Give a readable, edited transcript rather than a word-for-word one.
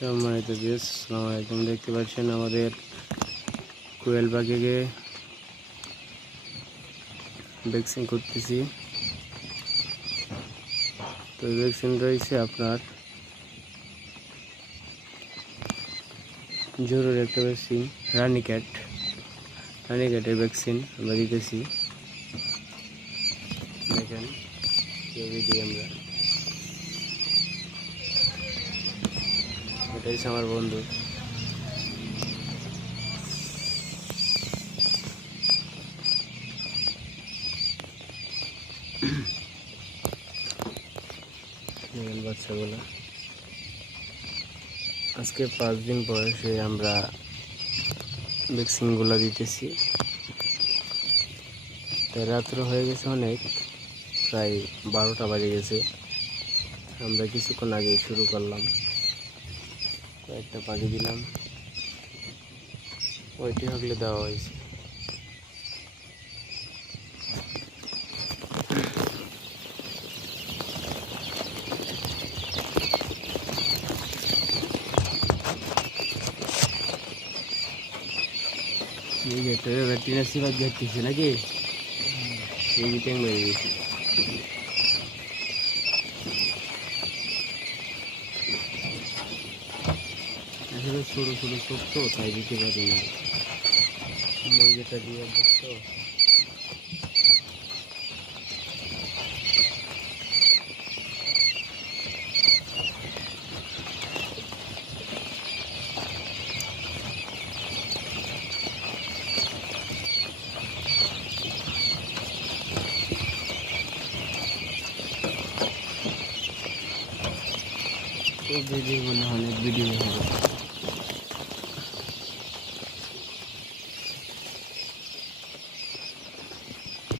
সম্মানিত ভিউয়ার্স, আসসালামু আলাইকুম। দেখতে পাচ্ছেন আমাদের কোয়েল পাখিকে ভ্যাকসিন করতেছি। তো ভ্যাকসিন রয়েছে আপনার জরুরি একটা ভ্যাকসিন, রানীক্যাটের ভ্যাকসিন আমরা দিতেছি। দেখেন কীভাবে দিই আমরা। এটা হচ্ছে আমার বন্ধু। দেখেন বাচ্চাগুলো আজকে 5 দিন বয়সে আমরা ভ্যাকসিনগুলো দিতেছি। তাই রাত্র হয়ে গেছে অনেক, প্রায় 12টা বাজে গেছে। আমরা কিছুক্ষণ আগে শুরু করলাম। কয়েকটা পাখি দিলাম, ওইটি হগলে দেওয়া হয়েছে। এই যে তো এবার টিনের সিবাদ যাচ্ছে নাকি এই ট্যাং মেরে দিয়েছি। আসলে ছোটো ছোটো চোখ তো, তাই দিতে পারি না। মুরগিটা দিয়ে দেখতো ভিডিও, অনেক ভিডিও হবে।